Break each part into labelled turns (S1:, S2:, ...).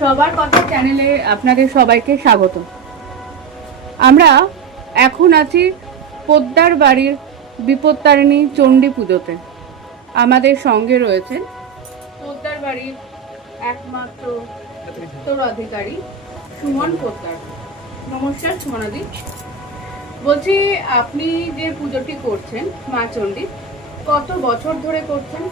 S1: সবার কথা চ্যানেলে আপনাদের সবাইকে স্বাগত। আমরা এখন আছি পোদ্দার বাড়ির বিপত্তারিণী চণ্ডী পুজোতে। আমাদের সঙ্গে রয়েছেন পোদ্দার বাড়ির একমাত্র উত্তরাধিকারী সুমন পোদ্দার। নমস্কার সুমনাদি। বলছি, আপনি যে পুজোটি করছেন মা চণ্ডী, কত বছর ধরে করছেন?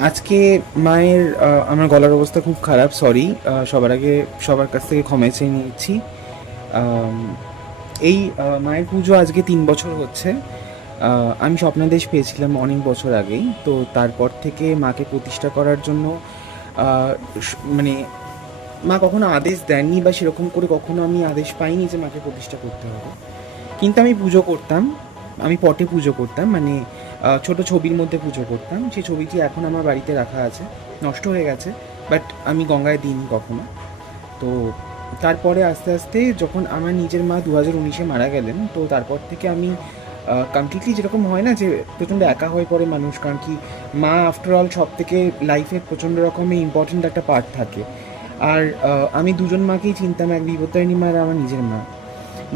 S2: আজকে মায়ের আমার গলার অবস্থা খুব খারাপ সরি সবার আগে সবার কাছ থেকে ক্ষমা চেয়ে আম, এই মায়ের পুজো আজকে তিন বছর হচ্ছে। আমি স্বপ্নাদেশ পেয়েছিলাম অনেক বছর আগেই তো তারপর থেকে মাকে প্রতিষ্ঠা করার জন্য মানে মা কখনো আদেশ দেননি বা সেরকম করে কখনো আমি আদেশ পাইনি যে মাকে প্রতিষ্ঠা করতে হবে। কিন্তু আমি পুজো করতাম আমি পটে পুজো করতাম মানে ছোট ছবির মধ্যে পুজো করতাম। সেই ছবিটি এখন আমার বাড়িতে রাখা আছে। নষ্ট হয়ে গেছে বাট আমি গঙ্গায় দিইনি কখনো। তো তারপরে আস্তে আস্তে যখন আমার নিজের মা দু হাজার উনিশে মারা গেলেন, তো তারপর থেকে আমি কমপ্লিটলি যেরকম হয় না যে প্রচণ্ড একা হয়ে পড়ে মানুষ, কারণ কি মা আফটার অল সব থেকে লাইফের প্রচণ্ড রকমের ইম্পর্ট্যান্ট একটা পার্ট থাকে। আর আমি দুজন মাকেই চিনতাম, এক বিপত্তারিণী মা আর আমার নিজের মা।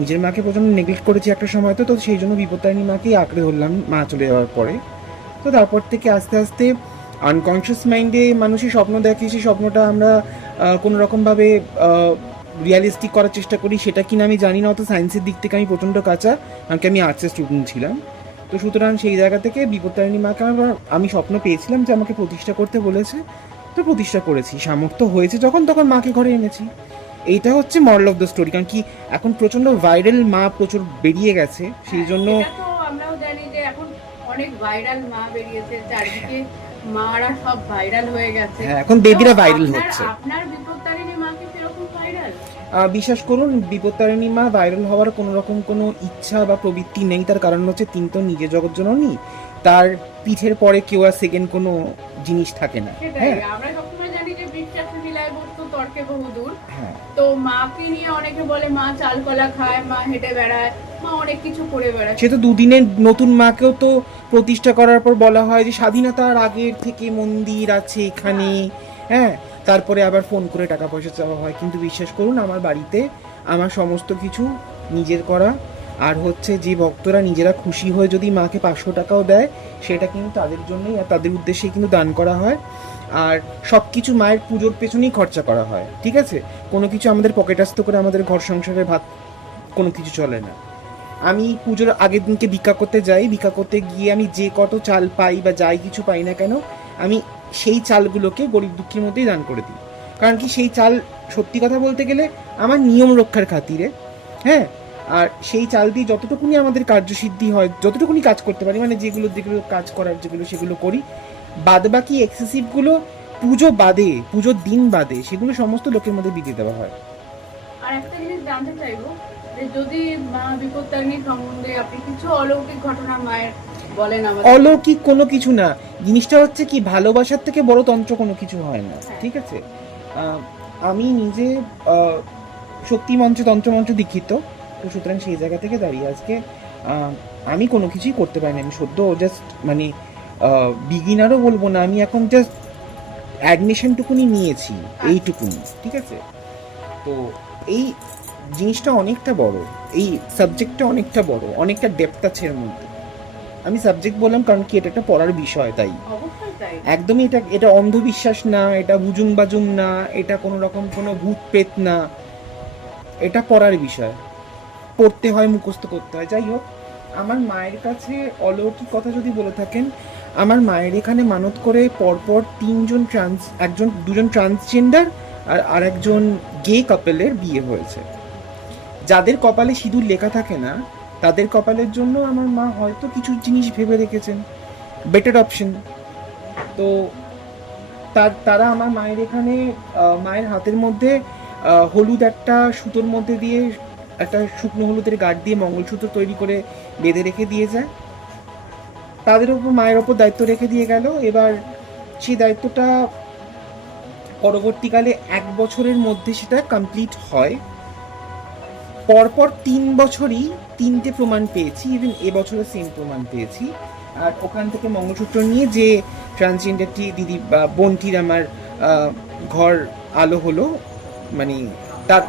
S2: নিজের মাকে প্রচণ্ড নেগলেক্ট করেছি একটা সময়, তো তো সেই জন্য বিপত্তারিণী মাকেই আঁকড়ে ধরলাম, মা চলে যাওয়ার পরে। তো তারপর থেকে আস্তে আস্তে আনকনশিয়াস মাইন্ডে মানুষের স্বপ্ন দেখে, সেই স্বপ্নটা আমরা কোনো রকমভাবে রিয়ালিস্টিক করার চেষ্টা করি, সেটা কিনা আমি জানি না, অত সায়েন্সের দিক থেকে আমি প্রচণ্ড কাঁচা, কারণ আমি আর্টসের স্টুডেন্ট ছিলাম। তো সুতরাং সেই জায়গা থেকে বিপত্তারিণী মাকে আমার, আমি স্বপ্ন পেয়েছিলাম যে আমাকে প্রতিষ্ঠা করতে বলেছে। তো প্রতিষ্ঠা করেছি, সামর্থ্য হয়েছে যখন, তখন মাকে ঘরে এনেছি। এইটা হচ্ছে মরাল অফ দ্য স্টোরি কারণ কি এখন প্রচণ্ড ভাইরাল মা প্রচুর বেরিয়ে গেছে সেই জন্য
S1: আমরাও জানি যে এখন অনেক ভাইরাল মা বেরিয়েছে চারদিকে মারা সব ভাইরাল হয়ে গেছে।
S2: হ্যাঁ, এখন viral
S1: আপনার-
S2: হচ্ছে।
S1: আপনার বিপত্তারিণী মা কি সেরকম ভাইরাল
S2: বিশ্বাস করুন বিপত্তারিণী মা ভাইরাল হওয়ার কোনো রকম কোনো ইচ্ছা বা প্রবৃত্তি নেই তার কারণ হচ্ছে তিনি তো নিজে জগৎ জননী তার পিঠের পরে কেউ আর সেকেন্ড কোনো জিনিস থাকে না। হ্যাঁ।
S1: আমরা সবসময় জানি যে বিশ্বাস মিলায় তর্কে বহুদূর
S2: হ্যাঁ।
S1: তো মাকে নিয়ে অনেকে বলে মা চাল কলা খায় মা হেঁটে বেড়ায় মা অনেক কিছু করে বেড়ায়।
S2: সে তো দুদিনের নতুন মাকেও তো প্রতিষ্ঠা করার পর বলা হয় যে স্বাধীনতার আগের থেকে মন্দির আছে এখানে। হ্যাঁ তারপরে আবার ফোন করে টাকা পয়সা চাওয়া হয়। কিন্তু বিশ্বাস করুন আমার বাড়িতে আমার সমস্ত কিছু নিজের করা আর হচ্ছে যে ভক্তরা নিজেরা খুশি হয়ে যদি মাকে পাঁচশো টাকাও দেয়, সেটা কিন্তু তাদের জন্যই আর তাদের উদ্দেশ্যেই কিন্তু দান করা হয়। আর সব কিছু মায়ের পুজোর পেছনেই খরচা করা হয়, ঠিক আছে? কোনো কিছু আমাদের পকেটাস্থ করে আমাদের ঘর সংসারে ভাত, কোনো কিছু চলে না। আমি পুজোর আগের দিনকে ভিক্ষা করতে যাই, ভিক্ষা করতে গিয়ে আমি যে কত চাল পাই বা যাই কিছু পাই না কেন, আমি সেই চালগুলোকে গরিব দুঃখীর মধ্যেই দান করে দিই। কারণ কি সেই চাল সত্যি কথা বলতে গেলে আমার নিয়ম রক্ষার খাতিরে হ্যাঁ? আর সেই চাল দিয়ে যতটুকুনি আমাদের কার্যসিদ্ধি হয় যতটুকুনি কাজ করতে পারি মানে যেগুলো যেগুলো কাজ করার যেগুলো সেগুলো করি বাদ বাকি এক্সেসিভগুলো পুজো বাদে পুজোর দিন বাদে সেগুলো সমস্ত লোকের মধ্যে বিলিয়ে দেওয়া হয়।
S1: আর একটা জিনিস জানতে চাইব যে যদি মা বিপত্তারিণী সম্বন্ধে আপনি কিছু অলৌকিক ঘটনা মায়ের বলেন আমাদের।
S2: অলৌকিক কোনো কিছু না। জিনিসটা হচ্ছে কি ভালোবাসার থেকে বড় তন্ত্র কোনো কিছু হয় না ঠিক আছে? আমি নিজে শক্তি মঞ্চ তন্ত্রমন্ত্র দীক্ষিত। তো সুতরাং সেই জায়গা থেকে দাঁড়িয়ে আজকে আমি কোনো কিছুই করতে পারিনি। আমি সদ্য জাস্ট মানে বিগিনারও বলব না আমি এখন জাস্ট অ্যাডমিশনটুকুনি নিয়েছি এইটুকুনি ঠিক আছে? তো এই জিনিসটা অনেকটা বড় এই সাবজেক্টটা অনেকটা বড় অনেকটা ডেপথ আছে এর মধ্যে। আমি সাবজেক্ট বললাম কারণ কি এটা একটা পড়ার বিষয় তাই। একদমই এটা এটা অন্ধবিশ্বাস না এটা বুজুং বাজুম না এটা কোনো রকম কোনো ভূত পেত না এটা পড়ার বিষয়। পড়তে হয়, মুখস্থ করতে হয়। যাই হোক, আমার মায়ের কাছে অলৌকিক কথা যদি বলে থাকেন, আমার মায়ের এখানে মানত করে পরপর তিনজন ট্রান্স একজন, দুজন ট্রান্সজেন্ডার আর আরেকজন গে কাপেলের বিয়ে হয়েছে। যাদের কপালে সিঁদুর লেখা থাকে না, তাদের কপালের জন্য আমার মা হয়তো কিছু জিনিস ভেবে রেখেছেন। বেটার অপশন তো তার, তারা আমার মায়ের এখানে মায়ের হাতের মধ্যে হলুদ একটা সুতোর মধ্যে দিয়ে একটা শুকনো হলুদের গাঢ় দিয়ে মঙ্গলসূত্র তৈরি করে বেঁধে রেখে দিয়ে যায় তাদের উপর মায়ের ওপর দায়িত্ব রেখে দিয়ে গেল। এবার সেই দায়িত্বটা পরবর্তীকালে এক বছরের মধ্যে সেটা কমপ্লিট হয়। পরপর তিন বছরই তিনটে প্রমাণ পেয়েছি ইভেন এবছরও সেম প্রমাণ পেয়েছি। আর ওখান থেকে মঙ্গলসূত্র নিয়ে যে ট্রান্সজেন্ডারটি দিদি বা বোনটির আমার ঘর আলো হলো মানে তার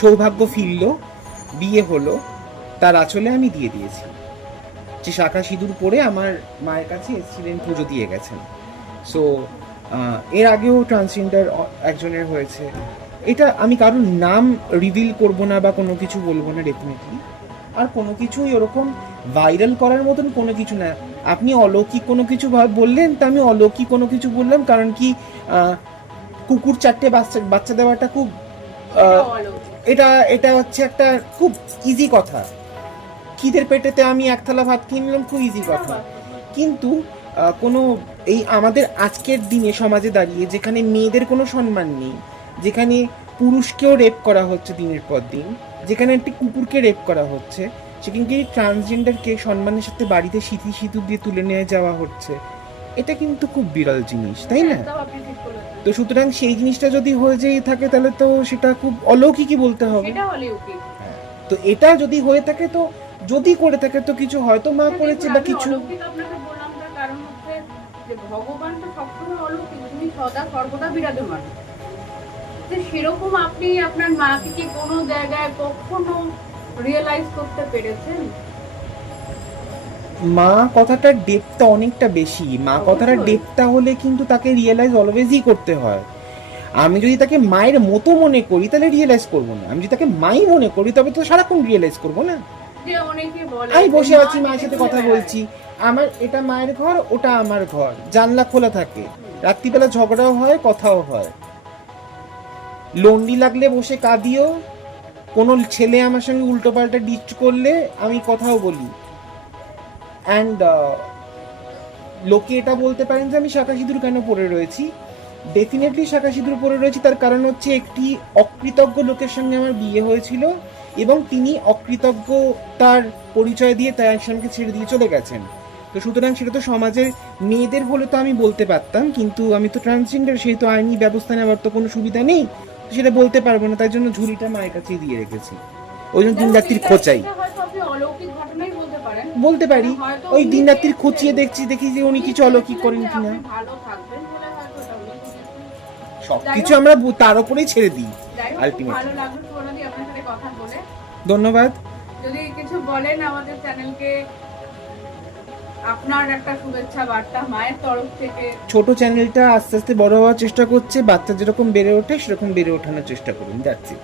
S2: সৌভাগ্য ফিরলো। বিয়ে হলো, তার আঁচলে আমি দিয়ে দিয়েছি। যে শাখা সিঁদুর পরে আমার মায়ের কাছে এসেছিলেন, পুজো দিয়ে গেছেন। সো এর আগেও ট্রান্সজেন্ডার একজনের হয়েছে। এটা আমি কারোর নাম রিভিল করব না বা কোনো কিছু বলব না ডেফিনেটলি আর কোনো কিছুই ওরকম ভাইরাল করার মতন কোনো কিছু না। আপনি অলৌকিক কোনো কিছু বললেন, তা আমি অলৌকিক কোনো কিছু বললাম, কারণ কি কুকুর চারটে বাচ্চা বাচ্চা দেওয়াটা খুব এটা এটা হচ্ছে একটা খুব ইজি কথা। খিদের পেটেতে আমি এক থালা ভাত খেয়ে নিলাম, খুব ইজি কথা। কিন্তু কোনো এই আমাদের আজকের দিনে সমাজে দাঁড়িয়ে যেখানে মেয়েদের কোনো সম্মান নেই, যেখানে পুরুষকেও রেপ করা হচ্ছে দিনের পর দিন, যেখানে একটি কুকুরকে রেপ করা হচ্ছে, সেখানে ট্রান্সজেন্ডারকে সম্মানের সাথে বাড়িতে সিঁথি সিঁদুর দিয়ে তুলে নিয়ে যাওয়া হচ্ছে, এটা কিন্তু খুব বিরল জিনিস, তাই না? তো সুতরাং সেই জিনিসটা যদি হয়ে যেয়ে থাকে তাহলে তো সেটা খুব অলৌকিকই বলতে হবে।
S1: উচিত
S2: তো এটা যদি হয়ে থাকে তো যদি করে থাকে তো কিছু হয়তো মা করেছে বা কিছু।
S1: ভগবান তো সবসময় অলৌকিক তিনি সদা সর্বদা বিরাজমান। সেরকম আপনি আপনার মাকে কি কোনো জায়গায় কখনো রিয়েলাইজ করতে পেরেছেন?
S2: মা কথাটার ডেপটা অনেকটা বেশি। মা কথাটার। ডেপটা হলে কিন্তু তাকে রিয়েলাইজ অলওয়েজই করতে হয়। আমি যদি তাকে মায়ের মতো মনে করি তাহলে রিয়েলাইজ করব না। আমি যদি তাকে মাই মনে করি তবে তো সারাক্ষণ রিয়েলাইজ করব না।
S1: যে অনেকে বলে
S2: আমি বসে আছি মায়ের সাথে কথা বলছি। আমার এটা মায়ের ঘর ওটা আমার ঘর। জানলা খোলা থাকে। রাত্রিবেলা ঝগড়াও হয় কথাও হয়। লন্ডি লাগলে বসে কাঁদিও। কোনো ছেলে আমার সঙ্গে উল্টো পাল্টা ডিচ করলে আমি কথাও বলি। অ্যান্ড লোকে এটা বলতে পারেন যে আমি শাখা সিঁদুর কেন পরে রয়েছি? ডেফিনেটলি শাখা সিঁদুর পরে রয়েছি, তার কারণ হচ্ছে একটি অকৃতজ্ঞ লোকের সঙ্গে আমার বিয়ে হয়েছিল এবং তিনি অকৃতজ্ঞ তার পরিচয় দিয়ে তার একজনকে ছেড়ে দিয়ে চলে গেছেন। তো সুতরাং সেটা তো সমাজের মেয়েদের হলে তো আমি বলতে পারতাম, কিন্তু আমি তো ট্রান্সজেন্ডার তো আইনি ব্যবস্থা নেওয়ার তো কোনো সুবিধা নেই, সেটা বলতে পারব না, তাই জন্য ঝুড়িটা মায়ের কাছেই দিয়ে রেখেছি। ওই জন্য দিন রাত্রির খোঁচাই।
S1: বলতে
S2: পারি ওই দিন রাত্রির খুঁচিয়ে দেখছি দেখি যে উনি কিছু অলৌকিক করেন কিনা।
S1: বুঝেছেন।
S2: সবকিছু আমরা তার উপরেই ছেড়ে দিই
S1: বলে
S2: ধন্যবাদ।
S1: যদি কিছু বলেন আমাদের চ্যানেলকে আপনার একটা শুভেচ্ছা বার্তা মায়ের তরফ থেকে।
S2: ছোট চ্যানেলটা আস্তে আস্তে বড় হওয়ার চেষ্টা করছে বাচ্চা যেরকম বেড়ে ওঠে সেরকম বেড়ে ওঠানোর চেষ্টা করুন দ্যাটস ইট